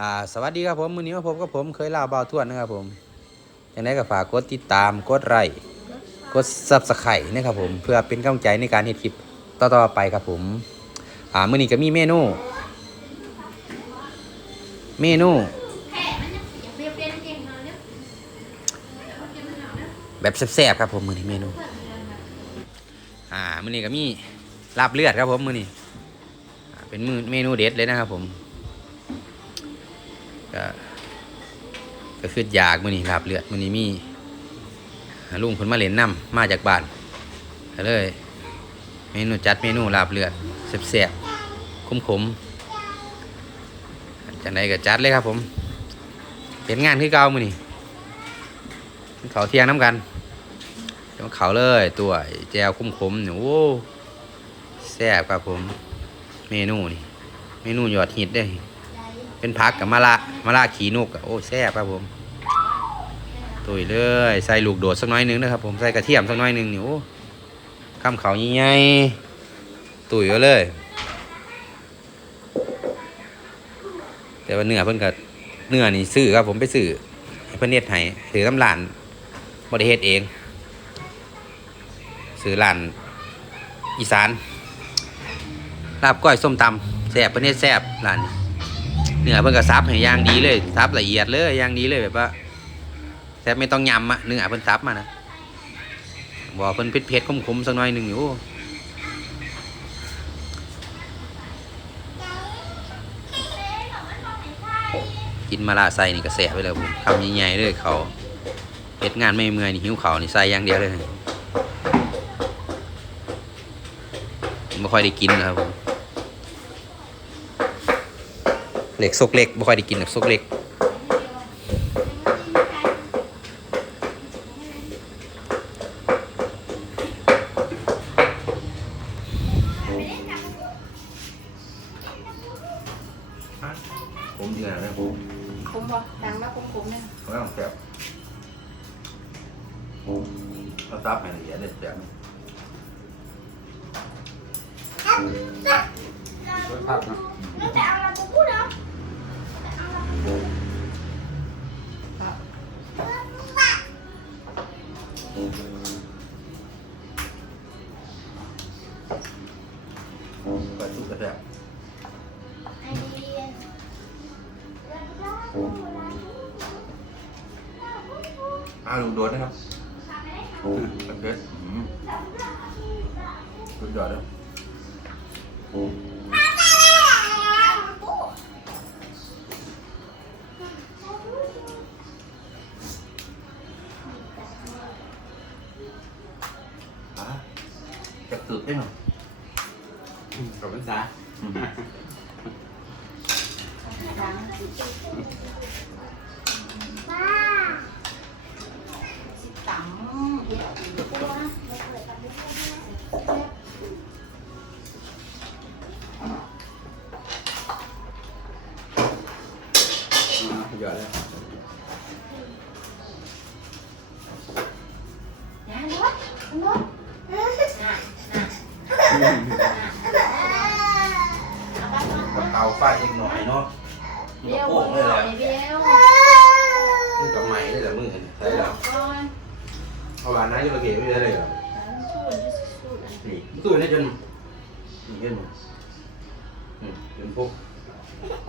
อ่าสวัสดีครับผมมือนี้มาพบกับผมเคยเล่าเบาทวนนะครับผมอย่างไรก็ฝากกดติดตามกดไลค์กดซับสไครต์นะครับผมเพื่อเป็นกำลังใจในการเฮ็ดคลิปต่อๆไปครับผมอ่ามือนี้ก็มีเมนู เมนู แบบแซ่บๆครับผมมือนี้เมนูอ่ามือนี้ก็มีลาบเลือดครับผมมือนี้เป็นมือเมนูเด็ดเลยนะครับผม ก็ก็คืออยากมื้อนี้ลาบเลือดมื้อนี้มีลุงเพิ่นมาเล่นน้ำมาจากบ้านก็เลยเมนูจัดเมนูลาบเลือดแซ่บๆขมๆจังไดก็จัดเลยครับ ผมเป็นงานคือเก่ามื้อนี้กินข้าเที่ยงน้ำกันเดี๋ยวเขาเลยตัวแจวขมๆเนี่ยโอ้แซ่บครับผม เมนูนี่ เมนูยอดฮิตเด้ เป็นพักกับมะละมะละขีนกโอ้แซ่บครับผมตุยเลยใส่ลูกโดดสักน้อยหนึงนะครับผมใส่กระเทียมสักน้อยหนึงนี่โอ้ข้ามเขาใหญ่ๆตุยก็เลยแต่ว่าเนื้อเพิ่นก็เนื้อนี่ซื้อครับผมไปซื้อเพิ่นเฮ็ดให้ถือตำร้านบ่ได้เฮ็ดเองซื้อร้านอีสานลาบก้อยส้มตำแซ่บเพิ่นเฮ็ดแซ่บร้านนี้ เนื้อเพิ่นก็ซับให้อย่างดีเลยซับละเอียดเลยอย่างดีเลยแบบว่าแทบไม่ต้องยำอะเนื้อเพิ่นซับมานะบอกเพิ่นเผ็ดๆขมๆสักหน่อยหนึ่งอยู่กินมาลาใส่นี่ก็แสบไปแล้วผมคำใหญ่ๆเลยเขาเฮ็ดงานไม่เมื่อยนี่หิวเขานี่ใส่อย่างเดียวเลยไม่ค่อยได้กินนะครับผม เหล็กซกเล็กบ่ค่อยได้กินหรอกซกเล็กผมเดือดนะผมคมบ่ดังมากคมคมเนี่ยไม่ต้องแซ่บเราซับให้ละเอียดเลยแซ่บพักนะ แต่เอาละกูพูดเหรอไปชุบกระแซ่บอ่าลูกโดดนะ ครับกระเพ็ดอืมสุดยอด กับภาษาดังสิตังเดี๋ยวกูนะยอดเลยนะรถรถน่ะน่ะเอาไป ก่อนเตาฟาดเองหน่อยเนาะเบี้ยวโป่งเลยแหละเบี้ยวนี่กับใหมเลยแหละมือนี่ใช่แล้วก่อนเอาหวานน้ำยังระเกะไม่ได้เลยเหรอสู้สู้นี่ตู้นี่จนนี่เห็นมั้ยจนปุ๊บ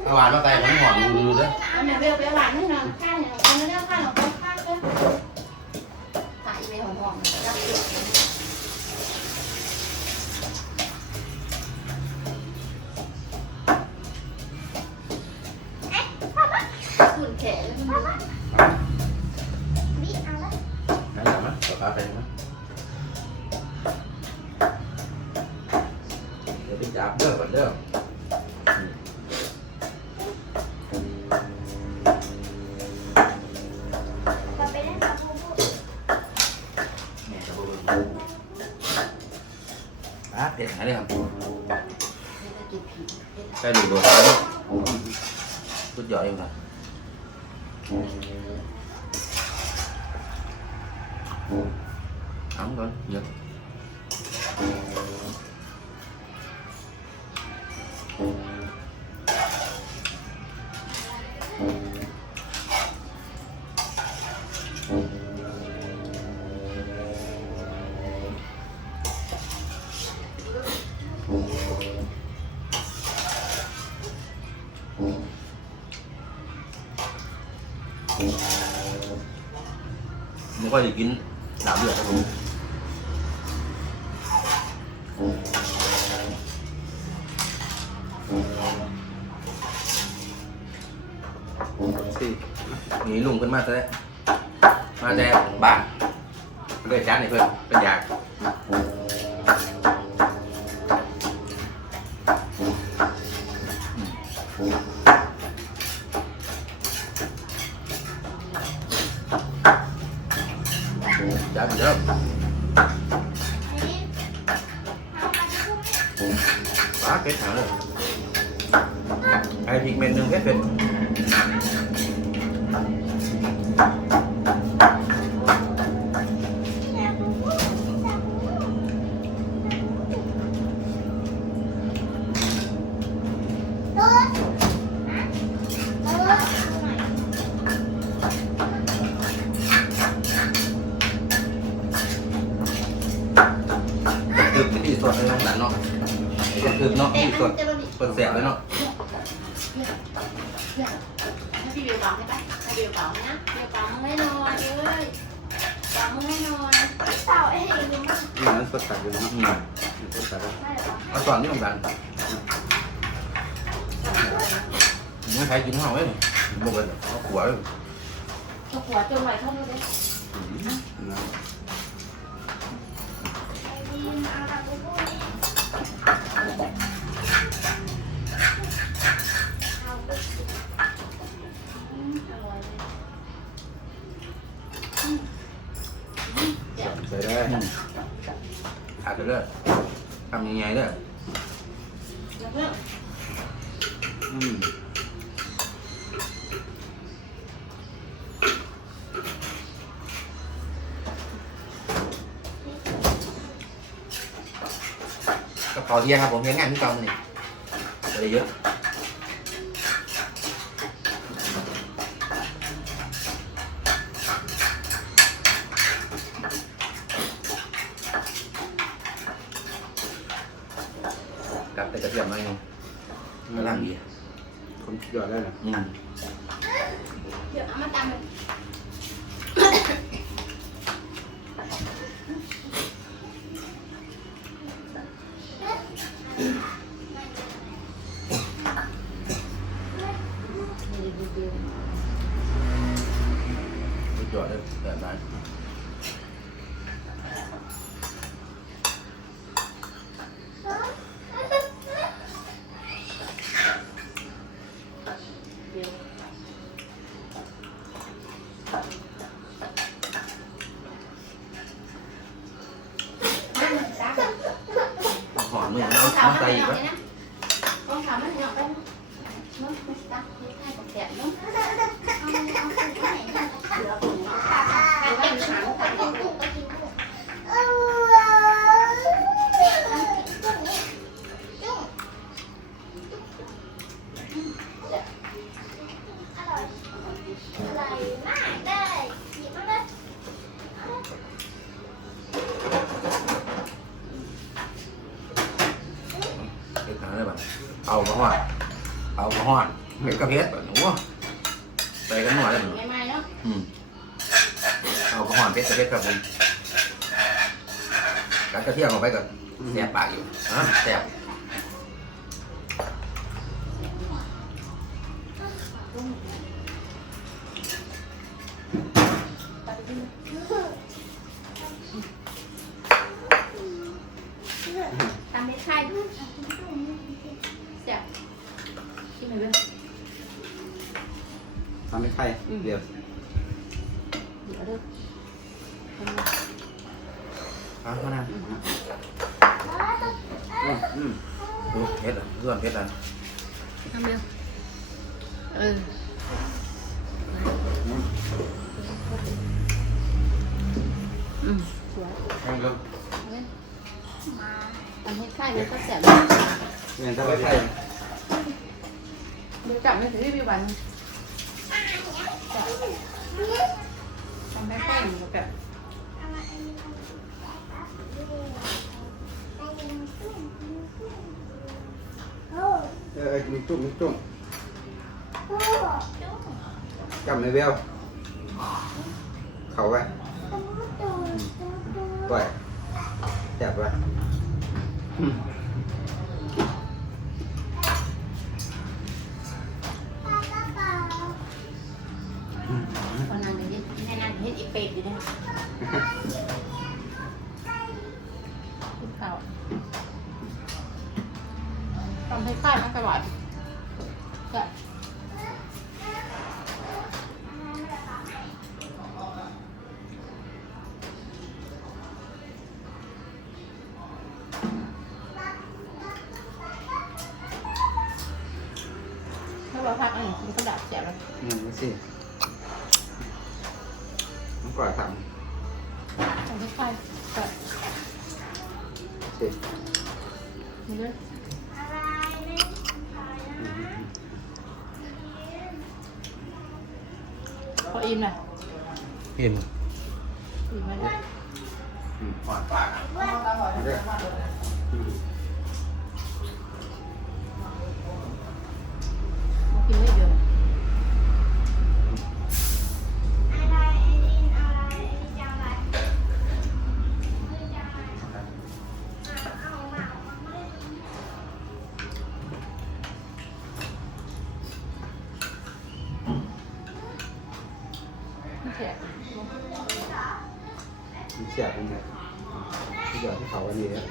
เอาหวานมาใส่ผมหอมดูดูด้วยเอาแม่เบี้ยวไปหวานให้หน่อยข้างเนี่ยเอาเนื้อข้างของเขาข้างเลยตายไปหอมๆรับเสียง อะเด็ดหายเลยครับใช่ดูโดนแล้วสุดยอดเองนะ ấm coi giờ มัน ก็จะกินดาบเลือดครับผมนี่ลุงขึ้นมาแต่มาแต่บ้านเลยจานให้เพื่อนเป็นอยาก ปลาเป็ดหาเลยไอ้ พริกเม็ดหนึ่งเพชรเป็นตึกที่ส่วนในโรงหนังเนาะตึกเนาะเด็กที่ส่วนจะโดนดิส่วนแสบเลยเนาะให้พี่เบลเป่าให้ปะให้เบลเป่าให้นะเบลเป่ามึงให้นอนเลยเป่ามึงให้นอนเป่าให้ดูมั้งนี่มันสดตัดอยู่นะอืมสดตัดแล้วได้หรอเอาสอนนี่ของกันไม่ใครกินห้าวเว้ยบอกเลยเอาขวดเลยตัวหัวจนไหวเข้ามาเลย นะ ใส่ได้ อืมขาดไปเลยทำยังไงเลย เพื่อน อืม กระเป๋าเทียงครับผมเทียงงานที่เก่านี่เลยเยอะกับแต่กระเทียมหน่อยหนึงกำลังดีคนคิดยอดได้นะอืมเดี๋ยวเอามาจำเลย เอากระหอดเอากระหอดเผ็ดกระเพชรแบบนี้วะใส่กันหน่อยได้ป่ะไม่ไม่เนาะอืมเอากระหอดเผ็ดกระเพชรครับผมกัดกระเทียมลงไปกับแสบปากอยู่ฮะแสบ ทำให้ไข่เดี๋ยวเดี๋ยวเด้อฮะมานะอืมอืมโอ้เผ็ดอะเพื่อนเผ็ดอะ ทำเร็วเออ อืมสวย แห้งแล้ว ทำให้ไข่แล้วก็แสบ เนี่ยทำให้ไข่ เดี๋ยวจับไม่ถึงที่พี่วันทำให้ไข่แบบ เออมีจุ่มมีจุ่มจำในเวล เขาไว้ปล่อยจับไว้ คนนั้นเฮ็ดแม่นั่นเฮ็ดอีเป็ดอยู่เนี่ยกินข้าทำให้ข้าวมันกระหวานก็ถ้าเราพักอันนี้มันก็ดับเสียแล้วอืมสิ ต้องปล่อยททำให้ข้าวก็ำสินี่เลยอืมพออิ่มนะเห็นอิ่มไหมเนี่ย อืมปล่อยปากเด้ออื ที่เดี๋ยวเขาอันนี้เนี่ย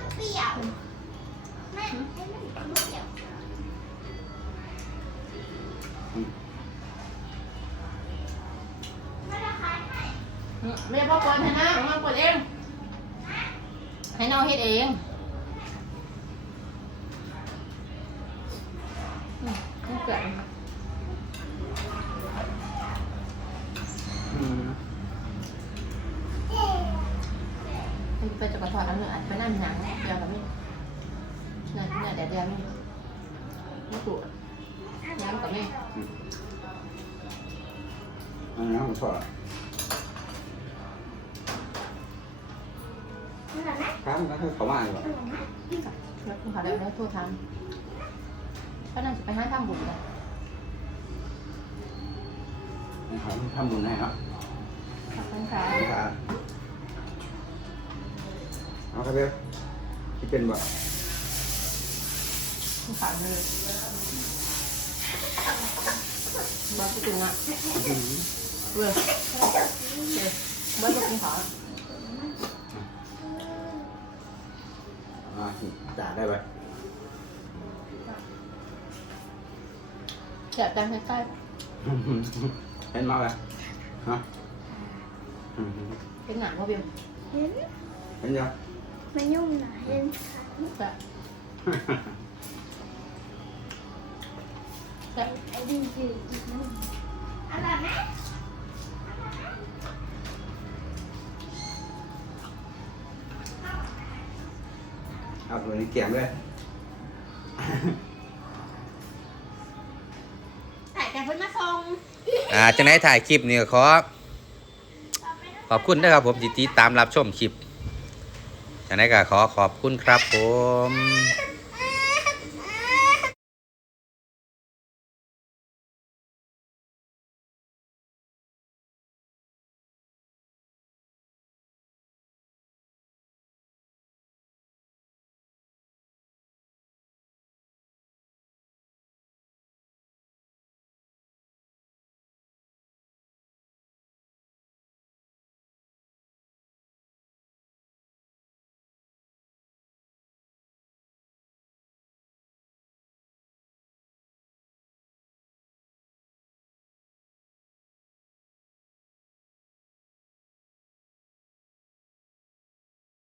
อืมไม่พ่อเปิดให้นะมาเปิดเอง ให้น้องเฮ็ดเอง ไปจะกระถอดเอาเนื้ออัดไปนั่นหนังเดียวกับนี่นั่นเนื้อแดดเดียวนี่ไม่ถูกย้ำกับนี่อันนี้ผมชอบครับมันก็คือเขามาอยู่แล้วคุณขาได้วแล้วโทษทำก็น่าจะไปให้ทำบุญกันเขาทำบุญให้เนาะขอบคุณค่ะ เอาครับเบ๊ที่เป็นแบบคุณขาเลยบ้าพูดถึงอะเว้ยเจ๊บ้าบอกคุณขาอ่าจ่าได้ไหมแจกแตงใกล้เห็นมาไหมฮะอืมๆเป็นหนังว่าเบียวเห็นเห็นยัง ไม่ยุ่งนะเห็นค่ะจะจะไอ้ดีจืดอร่อยไหมเอาตัวนี้เกี่ยมเลยใส่แต่เพิ่นมาส่งอ่าจังไหนถ่ายคลิปนี่ก็ขอขอบคุณนะครับผมที่ติดตามรับชมคลิป จังไหนก็ขอขอบคุณครับผม